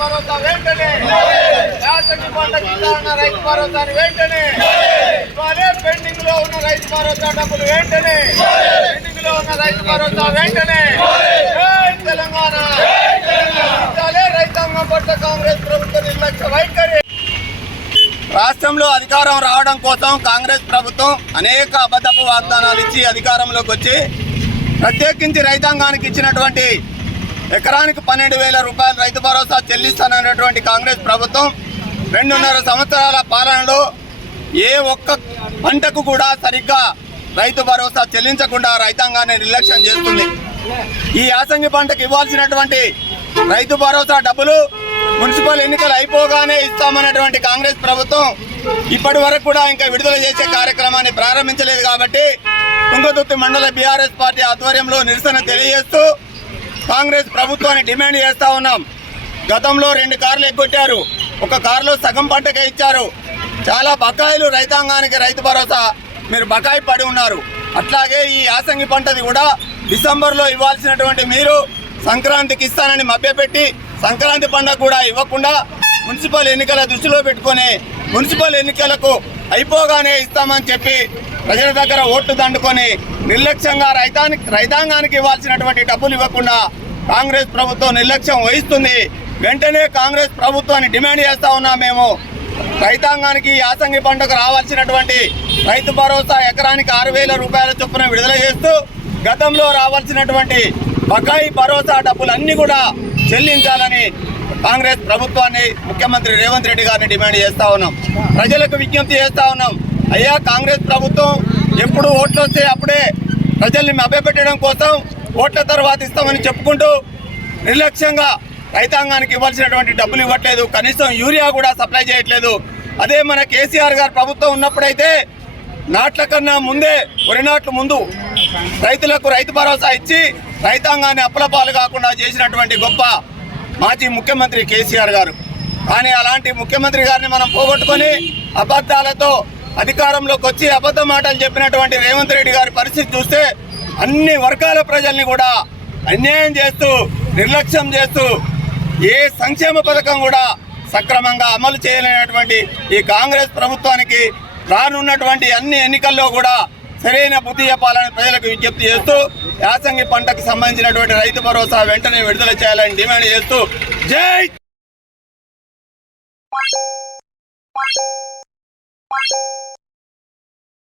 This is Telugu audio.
భరోసా వెంటనే యాసంగి పంటకు ఇస్తానన్న రైతు భరోసాని వెంటనే ఇవాళే పెండింగ్ లో ఉన్న రైతు భరోసా డబ్బులు వెంటనే పెండింగ్ లో ఉన్న రైతు భరోసా వెంటనే జై తెలంగాణ రైతాంగం పట్ల కాంగ్రెస్ ప్రభుత్వ నిర్లక్ష్య వైఖరి. రాష్ట్రంలో అధికారం రావడం కోసం కాంగ్రెస్ ప్రభుత్వం అనేక అబద్ధపు వాగ్దానాలు ఇచ్చి అధికారంలోకి వచ్చి ప్రత్యేకించి రైతాంగానికి ఇచ్చినటువంటి ఎకరానికి 12,000 రూపాయలు రైతు భరోసా చెల్లిస్తానన్నటువంటి కాంగ్రెస్ ప్రభుత్వం 2.5 సంవత్సరాల పాలనలో ఏ ఒక్క పంటకు కూడా సరిగ్గా రైతు భరోసా చెల్లించకుండా రైతాంగాన్ని నిర్లక్ష్యం చేస్తుంది. ఈ యాసంగి పంటకు ఇవ్వాల్సినటువంటి రైతు భరోసా డబ్బులు మున్సిపల్ ఎన్నికలు అయిపోగానే ఇస్తామన్నటువంటి కాంగ్రెస్ ప్రభుత్వం ఇప్పటి వరకు కూడా ఇంకా విడుదల చేసే కార్యక్రమాన్ని ప్రారంభించలేదు. కాబట్టి తుంగతుర్తి మండల బీఆర్ఎస్ పార్టీ ఆధ్వర్యంలో నిరసన తెలియజేస్తూ కాంగ్రెస్ ప్రభుత్వాన్ని డిమాండ్ చేస్తా ఉన్నాం. గతంలో 2 కార్లు ఎగ్గొట్టారు, ఒక కారులో సగం పంటకే ఇచ్చారు. చాలా బకాయిలు రైతాంగానికి రైతు భరోసా మీరు బకాయి పడి ఉన్నారు. అట్లాగే ఈ యాసంగి పంటది కూడా డిసెంబర్లో ఇవ్వాల్సినటువంటి మీరు సంక్రాంతికి ఇస్తానని మభ్యపెట్టి సంక్రాంతి పండుగ కూడా ఇవ్వకుండా మున్సిపల్ ఎన్నికల దృష్టిలో పెట్టుకొని మున్సిపల్ ఎన్నికలకు అయిపోగానే ఇస్తామని చెప్పి ప్రజల దగ్గర ఓట్లు దండుకొని నిర్లక్ష్యంగా రైతాంగానికి ఇవ్వాల్సినటువంటి డబ్బులు ఇవ్వకుండా కాంగ్రెస్ ప్రభుత్వం నిర్లక్ష్యం వహిస్తుంది. వెంటనే కాంగ్రెస్ ప్రభుత్వాన్ని డిమాండ్ చేస్తా ఉన్నాం. మేము రైతాంగానికి యాసంగి పంటకు రావాల్సినటువంటి రైతు భరోసా ఎకరానికి 6,000 రూపాయల చొప్పున విడుదల చేస్తూ గతంలో రావాల్సినటువంటి బకాయి భరోసా డబ్బులన్నీ కూడా చెల్లించాలని కాంగ్రెస్ ప్రభుత్వాన్ని ముఖ్యమంత్రి రేవంత్ రెడ్డి గారిని డిమాండ్ చేస్తా ఉన్నాం. ప్రజలకు విజ్ఞప్తి చేస్తా ఉన్నాం. అయ్యా, కాంగ్రెస్ ప్రభుత్వం ఎప్పుడు ఓట్లు వస్తే అప్పుడే ప్రజల్ని మభ్యపెట్టడం కోసం ఓట్ల తర్వాత ఇస్తామని చెప్పుకుంటూ నిర్లక్ష్యంగా రైతాంగానికి ఇవ్వాల్సినటువంటి డబ్బులు ఇవ్వట్లేదు. కనీసం యూరియా కూడా సప్లై చేయట్లేదు. అదే మన కేసీఆర్ గారు ప్రభుత్వం ఉన్నప్పుడైతే నాట్ల కన్నా ముందే వరి నాట్లు ముందు రైతులకు రైతు భరోసా ఇచ్చి రైతాంగాన్ని అప్పులపాలు కాకుండా చేసినటువంటి గొప్ప మాజీ ముఖ్యమంత్రి కేసీఆర్ గారు. కానీ అలాంటి ముఖ్యమంత్రి గారిని మనం పోగొట్టుకొని అబద్ధాలతో అధికారంలోకి వచ్చి అబద్ధ మాటలు చెప్పినటువంటి రేవంత్ రెడ్డి గారి పరిస్థితి చూస్తే అన్ని వర్గాల ప్రజల్ని కూడా అన్యాయం చేస్తూ నిర్లక్ష్యం చేస్తూ ఏ సంక్షేమ పథకం కూడా సక్రమంగా అమలు చేయలేనటువంటి ఈ కాంగ్రెస్ ప్రభుత్వానికి రానున్నటువంటి అన్ని ఎన్నికల్లో కూడా సరైన బుద్ధి చెప్పాలని ప్రజలకు విజ్ఞప్తి చేస్తూ యాసంగి పంటకు సంబంధించినటువంటి రైతు భరోసా వెంటనే విడుదల చేయాలని డిమాండ్ చేస్తూ జై